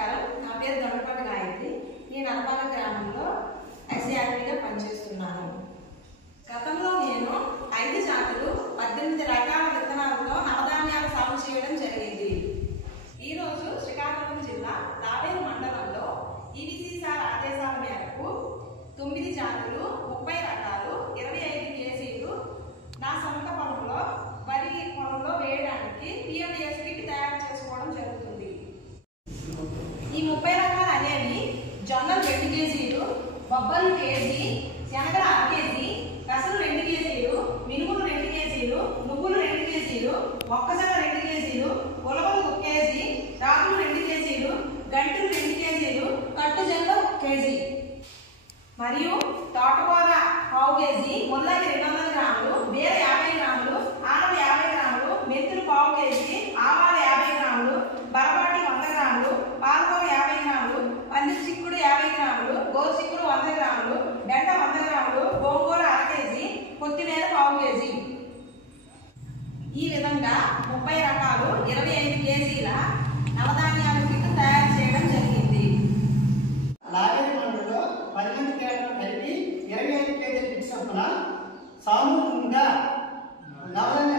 నమస్కారం. నా పేరు దొండపాటి గాయత్రి. నేను అల్పాల గ్రామంలో ఐసీఆర్పీగా పనిచేస్తున్నాను. గతంలో నేను 5 జాతులు 18 రకాల విత్తనాలతో నవధాన్యాలు సాగు చేయడం జరిగింది. ఈరోజు శ్రీకాకుళం జిల్లా దావేరు మండలంలో ఈవీసీ సార్ ఆదేశాల మేరకు 9 జాతులు 30 రకాలు 25 కేజీలు నా సొంత పొలంలో వరి పొలంలో వేయడానికి పిఎండిఎస్ కిట్ తయారు చేసుకోవడం జరుగుతుంది. ఈ 30 రకాలు అనేవి జొన్నలు 2 కేజీలు, బొబ్బలు కేజీ, శనగలు 1 కేజీ, పెసలు 2 కేజీలు, మినుములు 2 కేజీలు, నువ్వులు 2 కేజీలు, మొక్కజొన్న 2 కేజీలు, ఉలవలు 1 కేజీ, రాగులు 2 కేజీలు, గంటలు 2 కేజీలు, కట్టుజొన్న 1 కేజీ మరియు తోటకూర 1/2 కేజీ, ముల్లంగి 200 గ్రాములు, బీర 50 గ్రాములు, ఆనవ 50 గ్రాములు, మెంతులు 1/2 కేజీ, ఆవాలు 50 గ్రాములు, బరబాటి 100 గ్రాములు, పాలకూర 50 గ్రాములు, పందిరి చిక్కుడు 50 గ్రాములు, గోరు చిక్కుడు 100 గ్రాములు, బెండ 100 గ్రాములు, గోంగూర 1/2 కేజీ, కొత్తిమీర 1/2 కేజీ. ఈ విధంగా 30 రకాలు 25 కేజీల నవధాన్యాల కిట్ తయారు చేయడం జరిగింది. లావేరు మండలంలో 10 మంది కలిపి 25 కేజీల కిట్ చొప్పున సామూహికంగా నవధాన్యాల